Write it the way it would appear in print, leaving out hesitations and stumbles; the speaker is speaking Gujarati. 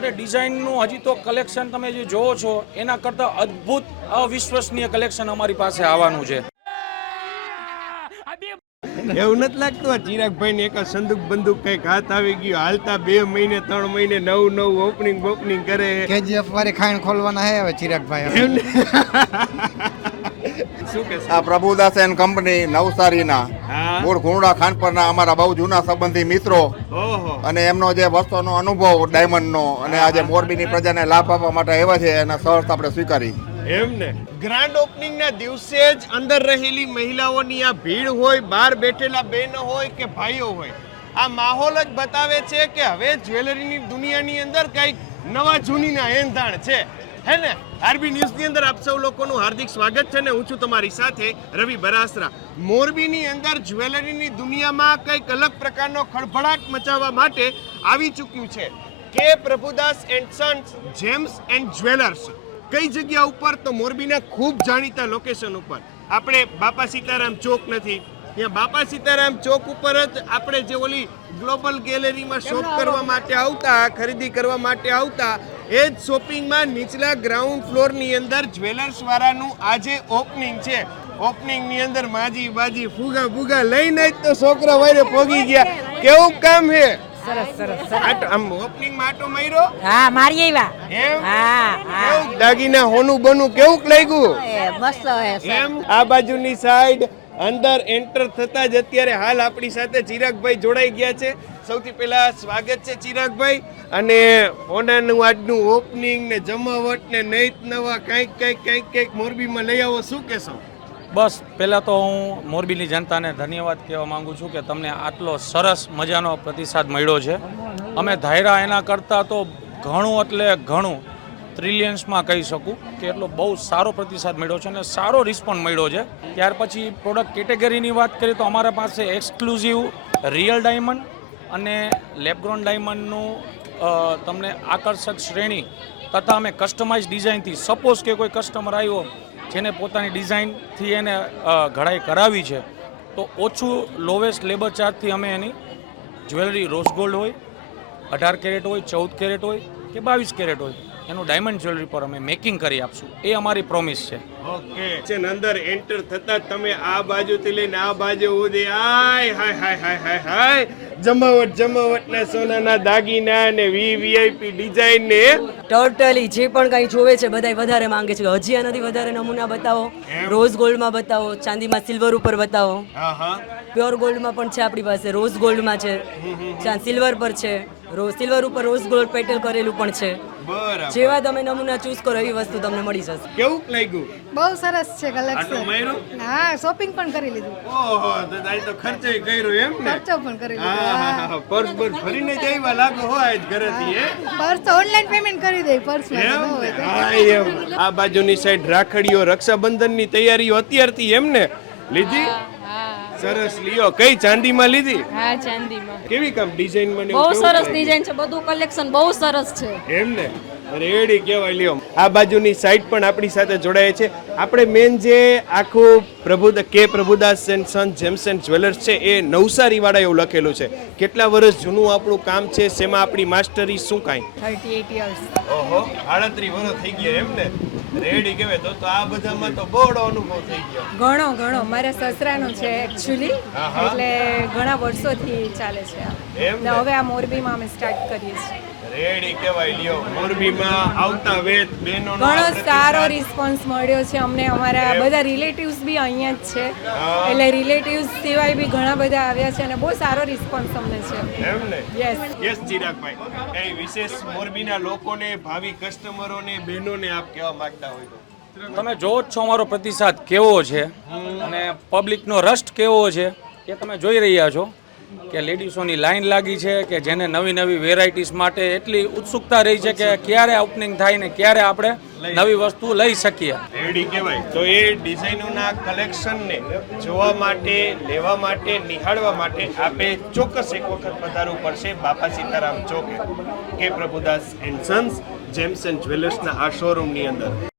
અરે ડિઝાઇનનું હજી તો કલેક્શન તમે જે જોવો છો એના કરતાં અદ્ભુત અવિશ્વસનીય કલેક્શન અમારી પાસે આવવાનું છે. એવું નથી લાગતું આ ચિરાગભાઈ ને એક સંદૂક બંદૂક કઈક હાથ આવી ગયો હાલતા 2 મહિને 3 મહિને નવું ઓપનિંગ કરે. કેજીએફ વાળી ખાણ ખોલવાના હે હવે ચિરાગભાઈ. શું કે આ પ્રભુદાસ એન્ડ કંપની નવસારીના મૂળ ગુંડા ખાનપરના અમારા બહુ જૂના સંબંધી મિત્રો અને એમનો જે વર્ષોનો અનુભવ ડાયમંડનો અને આજે મોરબીની પ્રજાને લાભ આપવા માટે આવ્યા છે એના સહર્ષ આપણે સ્વીકારી. એમ ને ગ્રાન્ડ ઓપનિંગ ના દિવસે જ અંદર રહેલી મહિલાઓની આ ભીડ હોય, બહાર બેઠેલા બહેનો હોય કે ભાઈઓ હોય, આ માહોલ જ બતાવે છે કે હવે જ્વેલરીની દુનિયાની અંદર કંઈક નવા જૂનીના એંધાણ છે, હે ને? આરબી ન્યૂઝ ની અંદર આપ સૌ લોકોનું હાર્દિક સ્વાગત છે ને હું છું તમારી સાથે રવિ બરાસરા. મોરબીની અંદર જ્વેલરીની દુનિયામાં કંઈક અલગ પ્રકારનો ખળભળાટ મચાવવા માટે આવી ચૂક્યું છે કે Prabhudas and sons gems and jewellers. કઈ જગ્યા ઉપર? તો મોરબીના ખૂબ જાણીતા લોકેશન ઉપર. આપણે બાપા સીતારામ ચોક નથી, ત્યાં બાપા સીતારામ ચોક ઉપર જ આપણે જે ઓલી ગ્લોબલ ગેલેરીમાં શોપ કરવા માટે આવતા, ખરીદી કરવા માટે આવતા, એ જ શોપિંગમાં નીચલા ગ્રાઉન્ડ ફ્લોરની અંદર જ્વેલર્સ વાળાનું આજે ઓપનિંગ છે. ઓપનિંગની અંદર માજી બાજી ફુગા ફુગા લઈને જ તો છોકરા વાયરે પોગી ગયા. કેવું કામ છે? સરસ સરસ. આમ ઓપનિંગ માં આટો માર્યો? હા, મારી આવ્યા. એમ? હા કેવું દાગીના હોનું બનું કેવું લાગ્યું? મસ્ત હે. એમ આ બાજુની સાઈડ અંદર એન્ટર થતા જ અત્યારે હાલ આપણી સાથે ચિરાગભાઈ જોડાઈ ગયા છે. સૌથી પહેલા સ્વાગત છે ચિરાગભાઈ. અને હોનાનું આજનું ઓપનિંગ ને જમાવટ ને નૈત નવા કંઈક મોરબીમાં લઈ આવો, શું કહેશો? બસ પહેલાં તો હું મોરબીની જનતાને ધન્યવાદ કહેવા માગું છું કે તમને આટલો સરસ મજાનો પ્રતિસાદ મળ્યો છે. અમે ધાર્યા એના કરતાં તો ઘણું એટલે ઘણું ટ્રિલિયન્સમાં કહી શકું કે એટલો બહુ સારો પ્રતિસાદ મળ્યો છે અને સારો રિસ્પોન્સ મળ્યો છે. ત્યાર પછી પ્રોડક્ટ કેટેગરીની વાત કરીએ તો અમારા પાસે એક્સક્લુઝિવ રિયલ ડાયમંડ અને લેબગ્રોન ડાયમંડનું તમને આકર્ષક શ્રેણી તથા અમે કસ્ટમાઇઝ ડિઝાઇનથી, સપોઝ કે કોઈ કસ્ટમર આવ્યો જેને પોતાની ડિઝાઇનથી એને ઘડાઈ કરાવી છે તો ઓછું લોવેસ્ટ લેબર ચાર્જથી અમે એની જ્વેલરી રોઝ ગોલ્ડ હોય, 18 કેરેટ હોય, 14 કેરેટ હોય કે 22 કેરેટ હોય, એનું ડાયમંડ જ્વેલરી પર અમે મેકિંગ કરી આપશું. એ અમારી પ્રોમિસ છે. ઓકે. અંદર એન્ટર થતા તમે આ બાજુથી લઈને આ બાજુ સુધી હાય હાય હાય હાય હાય હાય જમાવટ ના સોનાના દાગીના ને વીઆઈપી ડિઝાઇન ને ટોટલી જે પણ કંઈ જોવે છે બધાય વધારે માંગે છે. હજી આનાથી વધારે નમૂના બતાવો, રોઝ ગોલ્ડમાં બતાવો, ચાંદીમાં સિલ્વર ઉપર બતાવો. પ્યોર ગોલ્ડમાં પણ છે આપણી પાસે, રોઝ ગોલ્ડમાં છે, સિલ્વર પર છે, સિલ્વર ઉપર રોઝ ગોલ્ડ પેટલ કરેલું પણ છે. જેવા તમે નમૂના ચૂઝ કરો એવી વસ્તુ તમને મળી જશે. કેવું લાગ્યું? બહુ સરસ છે કલેક્શન. હા, શોપિંગ પણ કરી લીધું. ઓહો, તો તારી તો ખર્ચો કર્યો એમ ને? ખર્ચો પણ કરી લીધો. હા, પર્સ પર ભરીને જ આવ્યા લાગો હોય જ ઘરેથી, હે? પર્સ તો ઓનલાઈન પેમેન્ટ કરી દે, પર્સ માં ન હોય તો. હા, એમ. આ બાજુની સાઈડ રાખડીઓ, રક્ષાબંધનની તૈયારીઓ અત્યારથી એમ ને લીધી? સરસ. લ્યો, કઈ ચાંદીમાં લીધી? હા, ચાંદીમાં. કેવી કામ ડિઝાઇન મને બહુ સરસ ડિઝાઇન છે, બધું કલેક્શન બહુ સરસ છે. એમ ને? રેડી કહેવાય. લ્યો, આ બાજુની સાઈડ પણ આપણી સાથે જોડાય છે. આપણે મેન જે આખું Prabhudas and son gems and jewellers છે એ નવસારી વાળા એવું લખેલું છે. કેટલા વર્ષ જૂનું આપણું કામ છે, શેમાં આપણી માસ્ટરી શું કાંઈ? 38 years. ઓહો, 38 વર્ષ થઈ ગયા એમ ને? રેડી કહેવાય. તો આ બધામાં તો બહોળો અનુભવ થઈ ગયો. ઘણો મારા સસરાનો છે એકચ્યુઅલી, એટલે ઘણા વર્ષોથી ચાલે છે. હવે આ મોરબીમાં અમે સ્ટાર્ટ કરીએ છીએ. રેડી કહેવાય. લ્યો, મોરબીમાં આવતા વેત બહેનોનો ઘણો સારો રિસ્પોન્સ મળ્યો છે અમને. અમારા બધા રિલેટિવ્સ બી અહીંયા જ છે, એટલે રિલેટિવ્સ સિવાય બી ઘણા બધા આવ્યા છે અને બહુ સારો રિસ્પોન્સ અમને છે. એમ ને? યસ ચિરાગભાઈ, કઈ વિશેષ મોરબીના લોકોને, ભાવિ કસ્ટમરોને, બહેનોને આપ કહેવા માંગતા હોય તો? તમે જોવો જ છો અમારો પ્રતિસાદ કેવો છે અને પબ્લિકનો રસ્ટ કેવો છે એ તમે જોઈ રહ્યા છો કે લેડીઝોની લાઈન લાગી છે કે જેને નવી વેરાયટીઝ માટે એટલી ઉત્સુકતા રહી છે કે ક્યારે ઓપનિંગ થાય ને ક્યારે આપણે નવી વસ્તુ લઈ શકીએ. રેડી કહેવાય. તો એ ડિઝાઇનોના કલેક્શનને જોવા માટે, લેવા માટે, નિહાળવા માટે આપે ચોક્કસ એક વખત પધારવું પડશે બાપા સીતારામ ચોકે કે Prabhudas and sons gems and જ્વેલર્સના આ શોરૂમની અંદર.